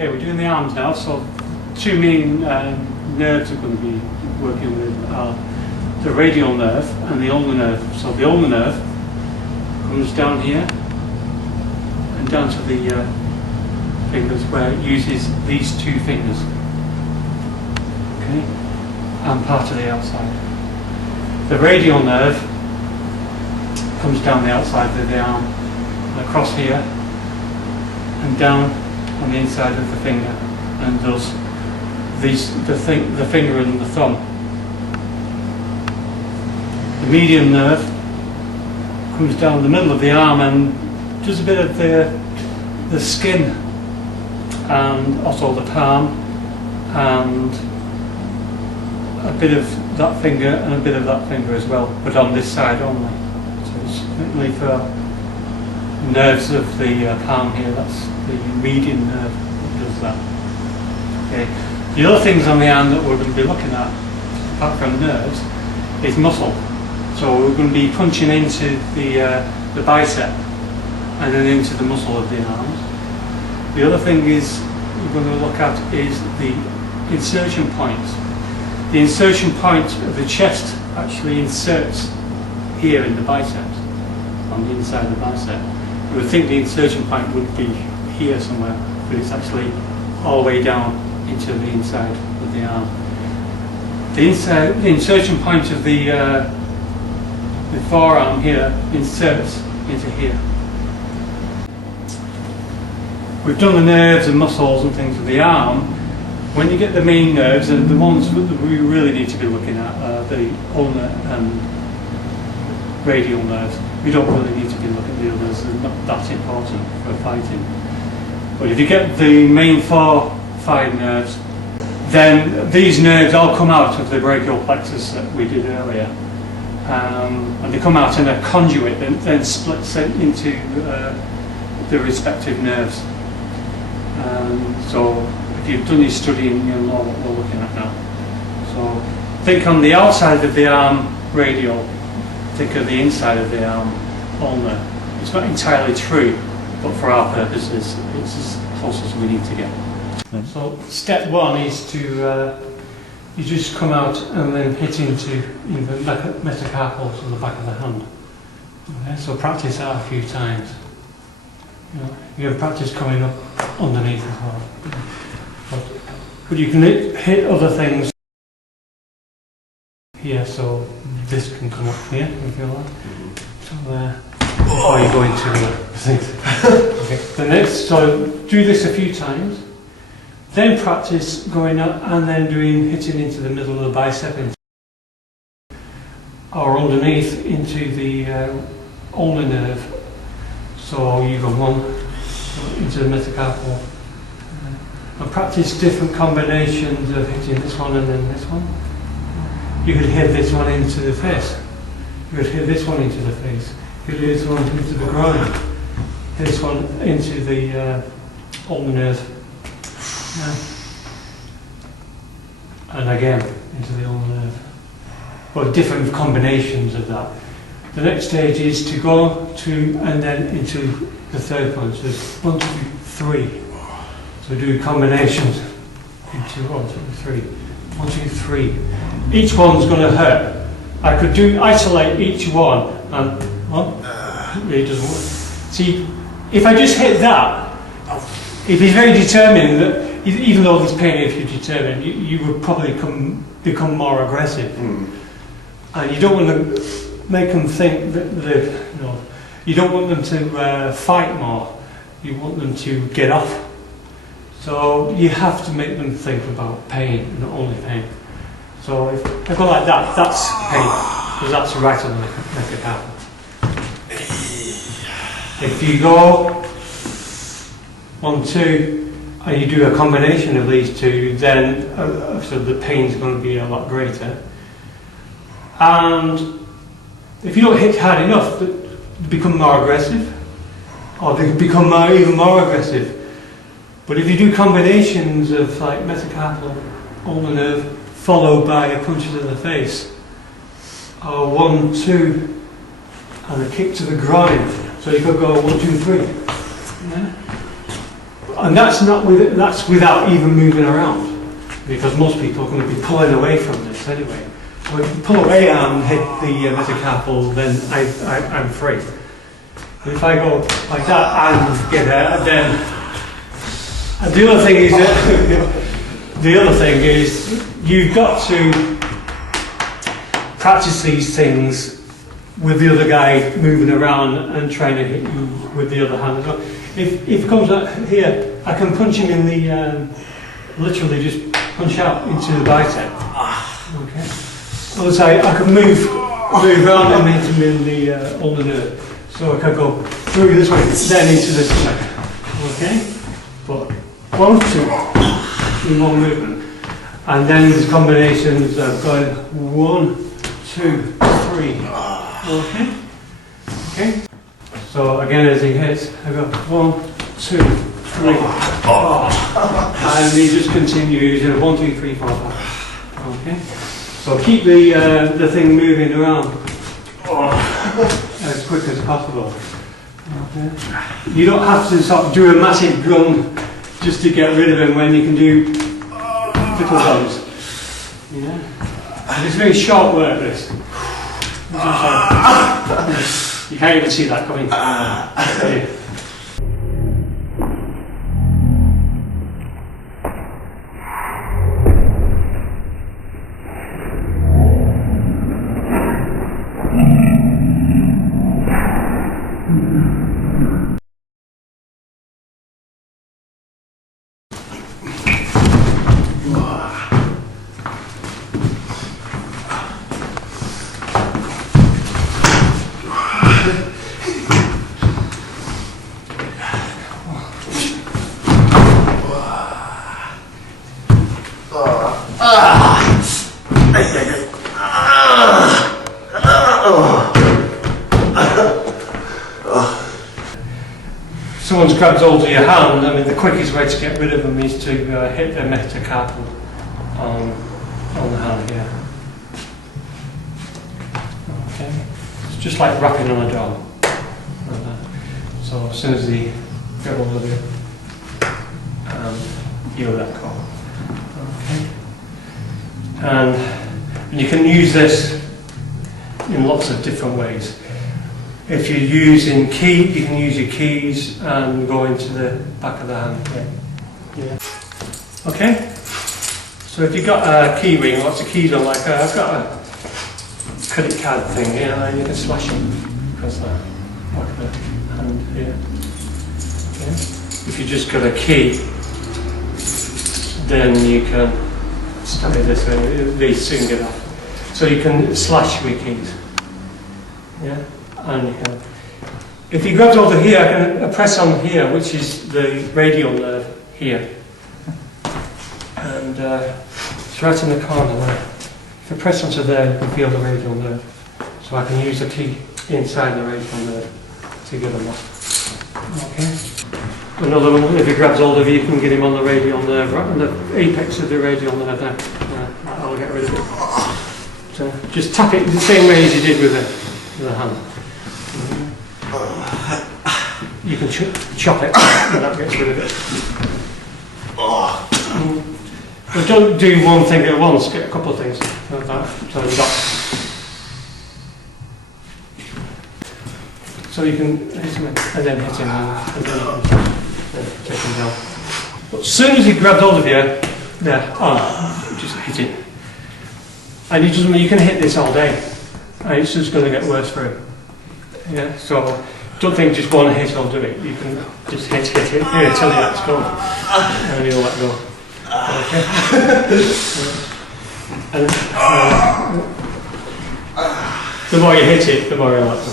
Okay, we're doing the arms now, so two main nerves we're going to be working with are the radial nerve and the ulnar nerve. So the ulnar nerve comes down here and down to the fingers where it uses these two fingers. Okay, and part of the outside. The radial nerve comes down the outside of the arm, across here and down on the inside of the finger, and does the finger and the thumb. The median nerve comes down the middle of the arm and does a bit of the skin and also the palm and a bit of that finger and a bit of that finger as well, but on this side only. So it's mainly for nerves of the palm here. That's the median nerve that does that. Okay. The other things on the arm that we're going to be looking at, apart from nerves, is muscle. So we're going to be punching into the bicep and then into the muscle of the arms. The other thing is we're going to look at is the insertion point. The insertion point of the chest actually inserts here in the biceps, on the inside of the bicep. You would think the insertion point would be here somewhere, but it's actually all the way down into the inside of the arm. The insertion point of the forearm here inserts into here. We've done the nerves and muscles and things of the arm. When you get the main nerves, and the ones that we really need to be looking at are the ulnar and radial nerves. We don't really need to be looking at the others, they're not that important for fighting. But if you get the main 4-5 nerves, then these nerves all come out of the brachial plexus that we did earlier. And they come out in a conduit that then splits into the respective nerves. So if you've done your studying, you'll know what we're looking at now. So think on the outside of the arm radial, think of the inside of the arm ulnar. It's not entirely true, but for our purposes, it's as close as we need to get. So step one is to you just come out and then hit into the metacarpals on the back of the hand. Okay, so practice that a few times. You have practice coming up underneath as well. But you can hit other things here, so this can come up here if you like. So there. Before you go into the things. Okay. So do this a few times. Then practice going up and then hitting into the middle of the bicep or underneath into the ulnar nerve. So you go one into the metacarpal. And practice different combinations of hitting this one and then this one. You could hit this one into the face. You could hit this one into the face. You could hit this one into the groin. Hit this one into the ulnar nerve. And again into the ulnar nerve. But different combinations of that. The next stage is to go to and then into the third point. So there's 1, 2, 3. So do combinations into 1, 2, 3. 1, 2, 3. Each one's going to hurt. I could isolate each one and it doesn't work. See, if I just hit that, if he's very determined that even though there's pain, if you're determined, you would probably become more aggressive. And you don't want to make them think that you don't want them to fight more. You want them to get off. So you have to make them think about pain, not only pain. So if I go like that, that's pain, because that's right on the metacarpal. If you go 1, 2, and you do a combination of these two, then so the pain's going to be a lot greater. And if you don't hit hard enough, they become more aggressive, or they become even more aggressive. But if you do combinations of like metacarpal, ulnar nerve, followed by a punch to the face, or 1, 2, and a kick to the groin, so you could go 1, 2, 3. Yeah? And that's without even moving around, because most people are going to be pulling away from this anyway. So if you pull away and hit the metacarpal, then I'm free. But if I go like that and get there, then and the other thing is you've got to practice these things with the other guy moving around and trying to hit you with the other hand as well. If he comes up here, I can punch him in the, literally just punch out into the bicep. Okay. Well, I can move around and hit him in the ulnar nerve. So I can go through this way, then into this way. Okay. But 1, 2 in one movement, and then there's combinations of going 1, 2, 3. Okay. Okay. So again, as he hits, I go 1, 2, 3, 4, and he just continues. 1, 2, 3, 4, 5. Okay. So keep the thing moving around as quick as possible. Okay. You don't have to sort of do a massive gun just to get rid of him when you can do little guns. Yeah. It's very short work, this. You can't even see that coming. Yeah. Someone's grabbed hold of your hand, I mean the quickest way to get rid of them is to hit the metacarpal on the hand here. Okay. It's just like rapping on a door. Like that. So as soon as they grab hold of you, you let go. Okay. And you can use this in lots of different ways. If you're using you can use your keys and go into the back of the hand. Yeah. Okay. So if you've got a key ring, lots of keys on, like I've got a credit card thing here, and you can slash them across the back of the hand here. Okay. If you just got a key, then you can stab it this way. They soon get off. So you can slash with keys. Yeah. And you can, if you grab hold of here, I can press on here, which is the radial nerve here, and it's right in the corner there. If I press onto there, you can feel the radial nerve. So I can use the key inside the radial nerve to get them off. Okay. Another one, if he grabs hold of you can get him on the radial nerve, right on the apex of the radial nerve there. I'll get rid of it. So just tap it the same way as you did with the hand. You can chop it and that gets rid of it. But don't do one thing at once, get a couple of things like that. So you can hit him and then hit him and then you can take him down. But as soon as he grabbed hold of you, there, just hit it. And you can hit this all day, and it's just going to get worse for him. Yeah, so don't think just one hit will do it. You can just hit here till you let go, and you'll let go. Okay. And the more you hit it, the more you'll let go.